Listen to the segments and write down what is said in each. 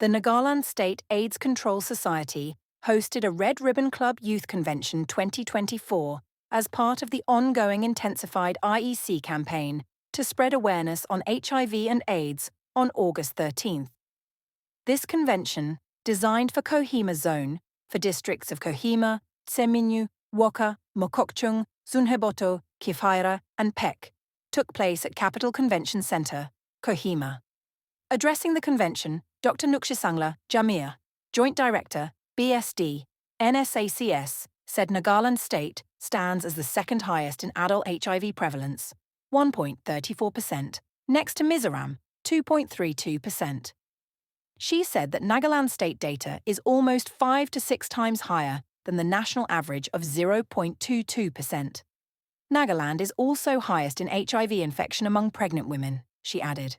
The Nagaland State AIDS Control Society hosted a Red Ribbon Club Youth Convention 2024 as part of the ongoing Intensified IEC Campaign to spread awareness on HIV and AIDS on August 13th. This convention, designed for Kohima Zone, for districts of Kohima, Tseminyu, Wokha, Mokokchung, Zunheboto, Kiphire and Phek, took place at Capital Convention Centre, Kohima. Addressing the convention, Dr. Nukshisangla Jamir, Joint Director, BSD, NSACS, said Nagaland State stands as the second highest in adult HIV prevalence, 1.34%, next to Mizoram, 2.32%. She said that Nagaland State data is almost 5 to 6 times higher than the national average of 0.22%. Nagaland is also highest in HIV infection among pregnant women, she added.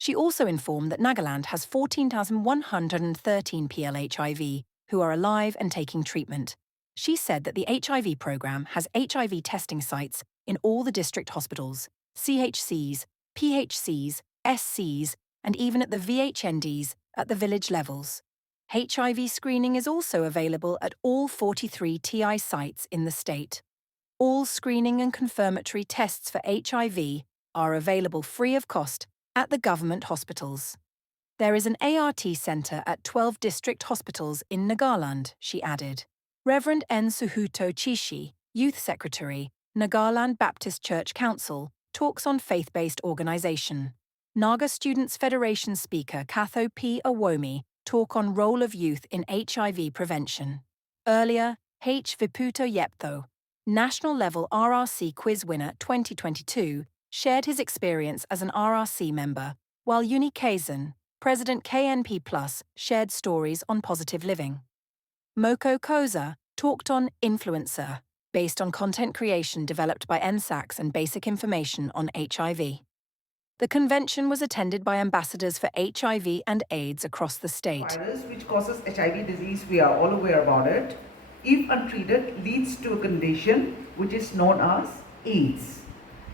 She also informed that Nagaland has 14,113 PLHIV who are alive and taking treatment. She said that the HIV program has HIV testing sites in all the district hospitals, CHCs, PHCs, SCs, and even at the VHNDs at the village levels. HIV screening is also available at all 43 TI sites in the state. All screening and confirmatory tests for HIV are available free of cost at the government hospitals. There is an ART centre at 12 district hospitals in Nagaland, she added. Reverend Zunheboto Chishi, Youth Secretary, Nagaland Baptist Church Council, talks on faith-based organisation. Naga Students Federation speaker Katho P. Awomi talk on role of youth in HIV prevention. Earlier, Viputo Yeptho, national level RRC quiz winner 2022, shared his experience as an RRC member, while Uni Kazan, President KNP Plus, shared stories on positive living. Mokokchung talked on influencer, based on content creation developed by NSACS and basic information on HIV. The convention was attended by ambassadors for HIV and AIDS across the state. Virus which causes HIV disease, we are all aware about it. If untreated, leads to a condition which is known as AIDS.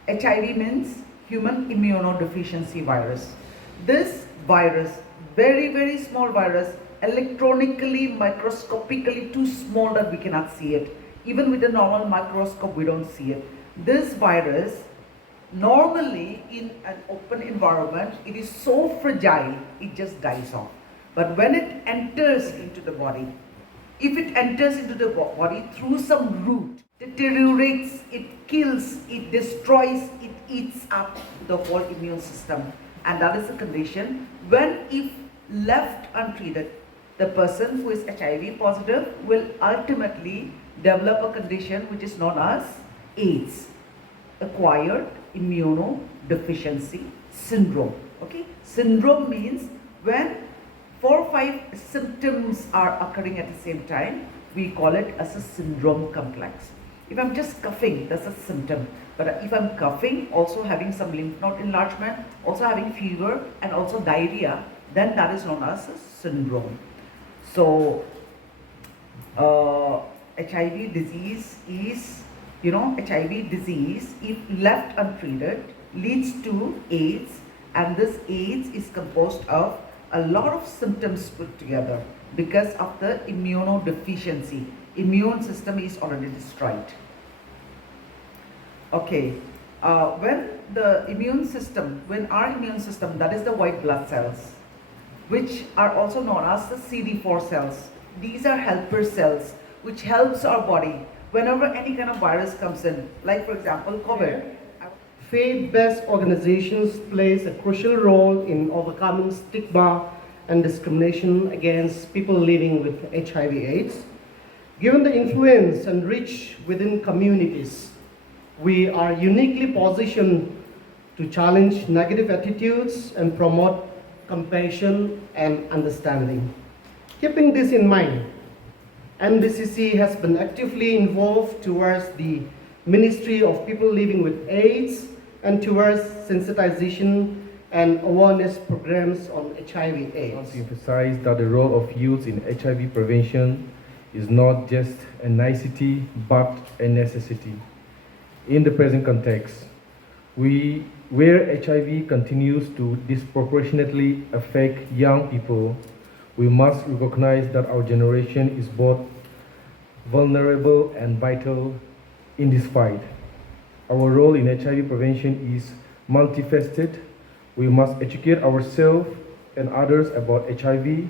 HIV means human immunodeficiency virus. This virus, very, very small virus, electronically, microscopically too small that we cannot see it. Even with a normal microscope, we don't see it. This virus, normally in an open environment, it is so fragile, it just dies off. But when it enters into the body, if it enters into the body through some route, deteriorates, it kills, it destroys, it eats up the whole immune system. And that is the condition when, if left untreated, the person who is HIV positive will ultimately develop a condition which is known as AIDS, acquired immunodeficiency syndrome. Okay, syndrome means when 4 or 5 symptoms are occurring at the same time, we call it as a syndrome complex. If I'm just coughing, that's a symptom. But if I'm coughing, also having some lymph node enlargement, also having fever, and also diarrhea, then that is known as a syndrome. So, HIV disease is, HIV disease, if left untreated, leads to AIDS, and this AIDS is composed of a lot of symptoms put together because of the immunodeficiency. Immune system is already destroyed. Okay, when our immune system, that is the white blood cells, which are also known as the CD4 cells. These are helper cells, which helps our body whenever any kind of virus comes in, like for example, COVID. Faith-based organizations plays a crucial role in overcoming stigma and discrimination against people living with HIV AIDS. Given the influence and reach within communities, we are uniquely positioned to challenge negative attitudes and promote compassion and understanding. Keeping this in mind, NBCC has been actively involved towards the Ministry of People Living with AIDS and towards sensitization and awareness programs on HIV AIDS. To emphasize that the role of youth in HIV prevention is not just a nicety but a necessity. In the present context, Where HIV continues to disproportionately affect young people, we must recognize that our generation is both vulnerable and vital in this fight. Our role in HIV prevention is multifaceted. We must educate ourselves and others about HIV,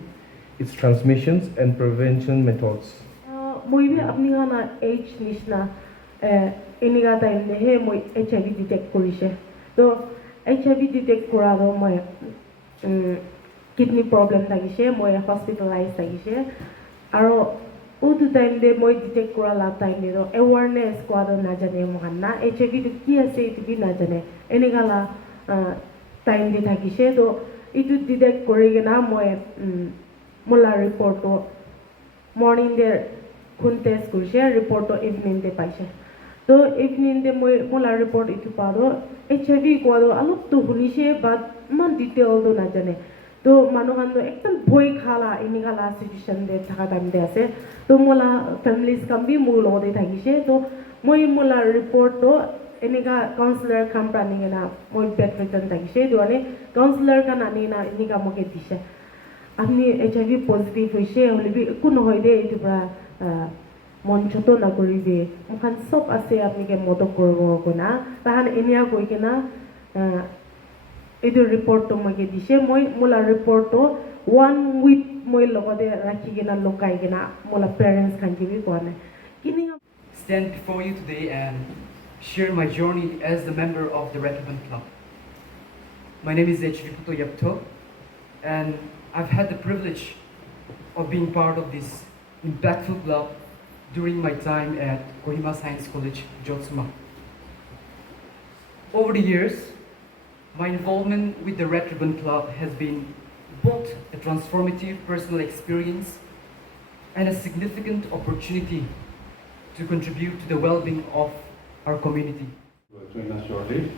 its transmissions and prevention methods. Moi bi apni gana age nishna iniga time ne he moi HIV detect korise. To HIV detect kora do moi kidney problem thagise moi hospitalized thagise aro utu time de moi detect kora la time de do awareness ko do na jane mo hanna HIV to ki ase itu bi na jane iniga la time de thagise to itu detect korigena moi mola report to morning de kun test kurise report to evening de paise to evening de mola report itu pado HIV ko do aluk to hunise but man detail do na jane to manuhan do ekdam boy khala ini khala situation de thaka time de ase to mola families kam bi mu lo de thagise to mola report to eniga counselor company na moi bedridden thagise do ane counselor kan ani na eniga moke dise apni HIV positive hoise hole bi kuno hoide itu pra mon choto na koribe mukhan sob ase apni ke moto korbo kona tahan enia koi kena itu report to mage dise moi mula report to 1 week moi logode rakhi kena lokai kena mula parents kan jibi kone kini stand before you today and share my journey as the member of the Recruitment Club. My name is Zunheboto, and I've had the privilege of being part of this impactful club during my time at Kohima Science College, Jotsuma. Over the years, my involvement with the Red Ribbon Club has been both a transformative personal experience and a significant opportunity to contribute to the well-being of our community. Join us shortly.